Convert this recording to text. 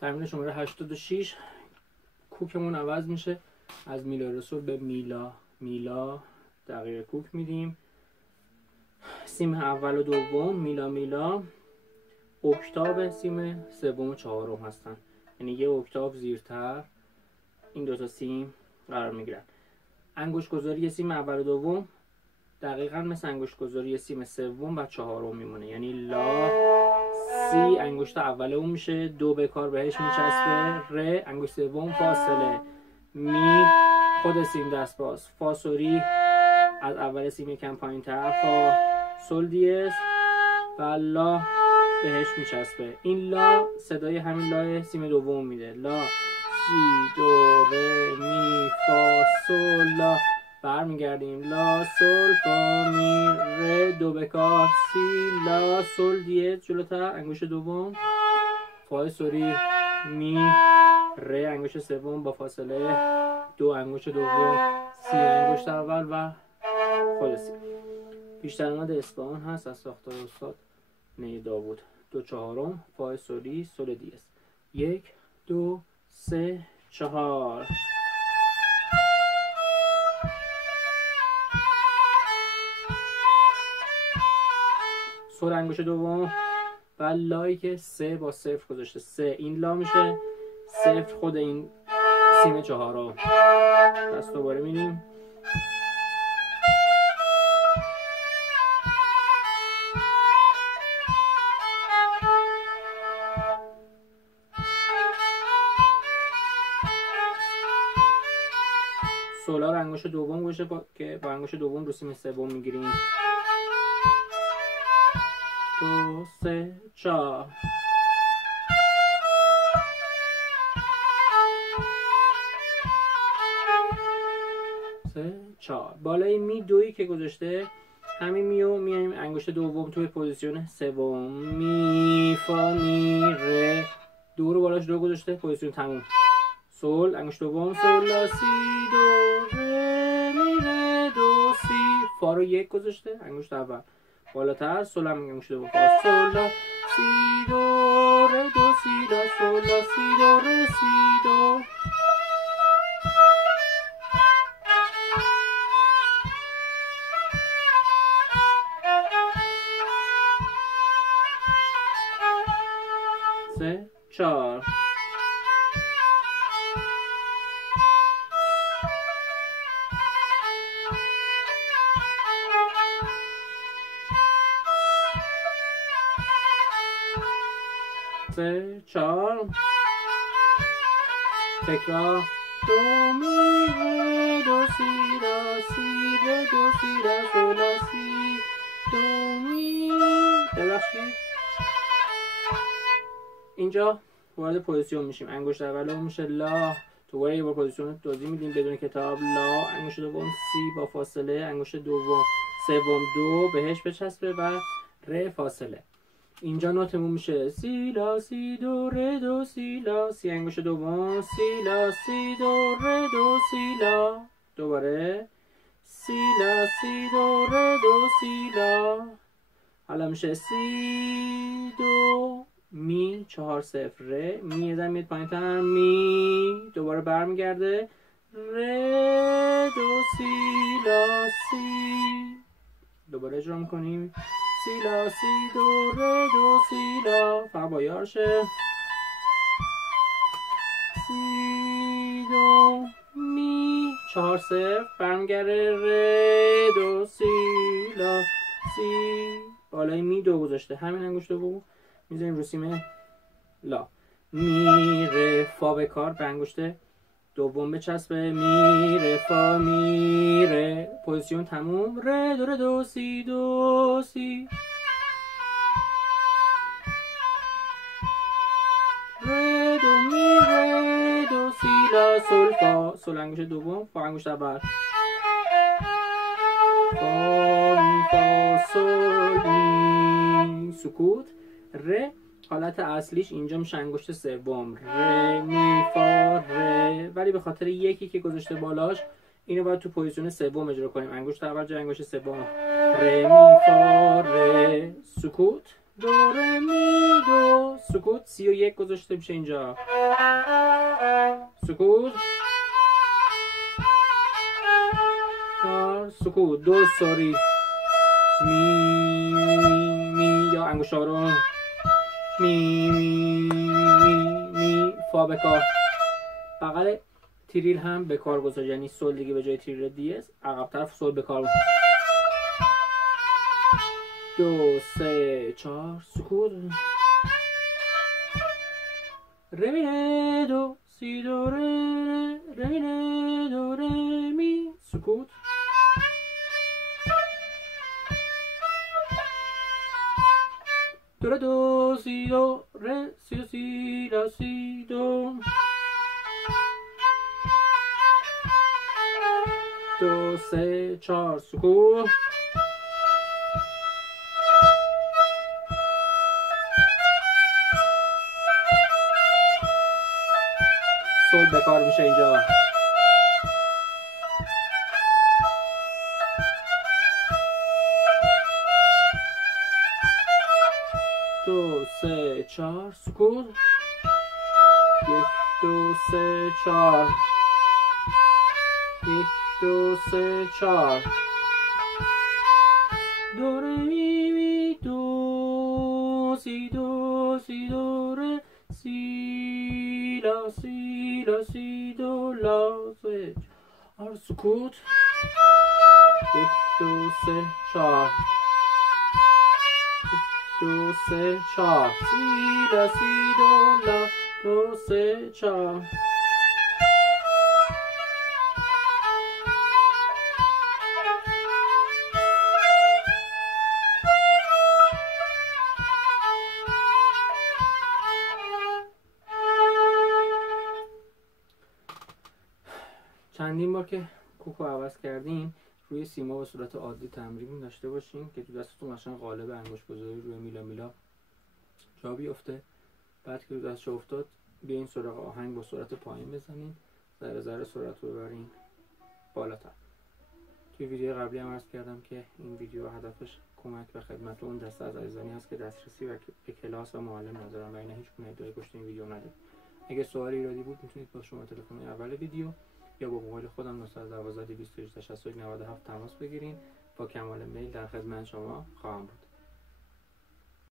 تمرین شماره 86 کوکمون عوض میشه از میلا رسول به میلا دقیقه کوک میدیم. سیم اول و دوم میلا اکتاو سیم سوم و چهارم هستن، یعنی یه اکتاو زیرتر این دوتا سیم قرار میگیرن. انگشت گذاری سیم اول و دوم دقیقا مثل انگشت گذاری سیم سوم و چهارم میمونه، یعنی لا سی انگشت اول اون میشه، دو به کار بهش میچسبه، ر انگشت سوم فاصله، می خود سیم دست باز، فا سوری از اول سیم یکم پایین تر، فا سول دیز و لا بهش میچسبه. این لا صدای همین لا سیم دوم میده، لا سی دو ره می فا سول لا. برمیگردیم لا سول فا می ره دو بکار سی لا سول دیز جلوتر انگشت دوم، فا سوری می ره انگشت سوم با فاصله، دو انگشت دوم، سی انگشت اول و خود سی. پیشترماد اصفهان هست از ساختار استاد نی داوود. دو چهارم، فا سوری سول دیز، یک دو سه چهار. سول انگشت دوم و لایی که سه با صفر گذاشته، سه این لا میشه، صفر خود این سیم چهارم. پس دوباره میریم سولا رو انگشت دوم گوشه که با انگشت دوم رو سیم سوم میگیریم. دو سه چهار. سه چهار. بالای می دویی که گذاشته همین میو میایم انگشت دوم توی پوزیشن سوم، می فا می ره، دو رو بالاش دو گذاشته، پوزیشن تموم. سول انگشت دوم سول لا سی دو ره می ره دو سی، فا رو یک گذاشته انگشت اول بالاتر، سول هم انگشت دوم فا سول لا سی دو ره دو سی لا سول لا سی دو ره سی دو. سه چهار. سه چهار. تکرار. دو می ره دو سی لا سی ره دو سی لا سول لا سی دو می. ببخشید اینجا وارد پوزیشن میشیم، انگشت اول میشه لا، دوباره یه بار پوزیشن توضیح میدیم بدون کتاب، لا انگشت دوم سی با فاصله، انگشت دوم سوم دو بهش بچسبه و ر فاصله. اینجا نوتمون میشه سی لا سی دو ره دو سی لا، سی انگشت دوم سی لا سی دو ره دو سی لا، دوباره سی لا سی دو ره دو سی لا. حالا میشه سی دو می چهار صفر ره، می یه زن میاد پایین تر، می دوباره برمیگرده ره دو سی لا سی، دوباره اجرا میکنیم سی لا سی دو ره دو سی لا، فقط با یارشه سی دو می چهار صفر برمیگرده ره دو سی لا سی، بالای می دو گذاشته همین انگشت دوم میذاریم رو سیم لا، می ره فا به کار به انگشت دوم بچسبه، می ره فا می ره پوزیشن تموم، ره دو ره دو سی دو سی، ره دو می ره دو سی لا سول فا، سول انگشت دوم فا انگشت اول، فا می فا سول می سکوت، ره حالت اصلیش اینجا میشه انگشت سوم، ره می فا ره، ولی به خاطر یکی که گذاشته بالاش اینو باید تو پوزیشن سوم اجرا کنیم، انگشت اول جای انگشت سوم، ره می فا ره سکوت، دو ره می دو سکوت 31 گذاشته میشه اینجا. سکوت 4 سکوت 2 سوری می می می یا انگشتا رو می می می می فا به کار. بغل تریل هم به کار گذاشت، یعنی سول دیگه به جای تریل دیز عقب طرف سول به کار. 2 3 4 سکوت ره می ره دو سی دو ره ره می ره دو ره می سکوت. دو ره دو سی دو ره سی دو سی لا سی دو. 2 3 4 سکوت. سول به کار میشه اینجا. 2 3 4 سکوت. 1 2 3 4 1 2 3 4 دو ره می می دو سی دو سی دو ره سی لا سی لا سی دو لا سی 4 سکوت. 1 2 3 4 2 3 4 سی لا سی دو لا 2 3 4. چندین بار که کوکو عوض کردین روی سیما به صورت عادی تمرین داشته باشین که تو دستتون مثلا قالب انگشت گذاری روی میلا میلا جا بیفته. بعد که رو دستش افتاد بیاین سراغ آهنگ با سرعت پایین بزنین، ذره ذره سرعت رو ببرین بالاتر. توی ویدیو قبلی هم عرض کردم که این ویدیو هدفش کمک و خدمت اون دسته از عزیزانی هست که دسترسی به کلاس و معلم ندارن و اینا هیچ گونه ادعای پشت این ویدیو نداره. اگه سوالی ایرادی بود میتونید با شما تلفن اول ویدیو یا با موبایل خودم 912 228 97 تماس بگیرین. با کمال میل در خدمت شما خواهم بود.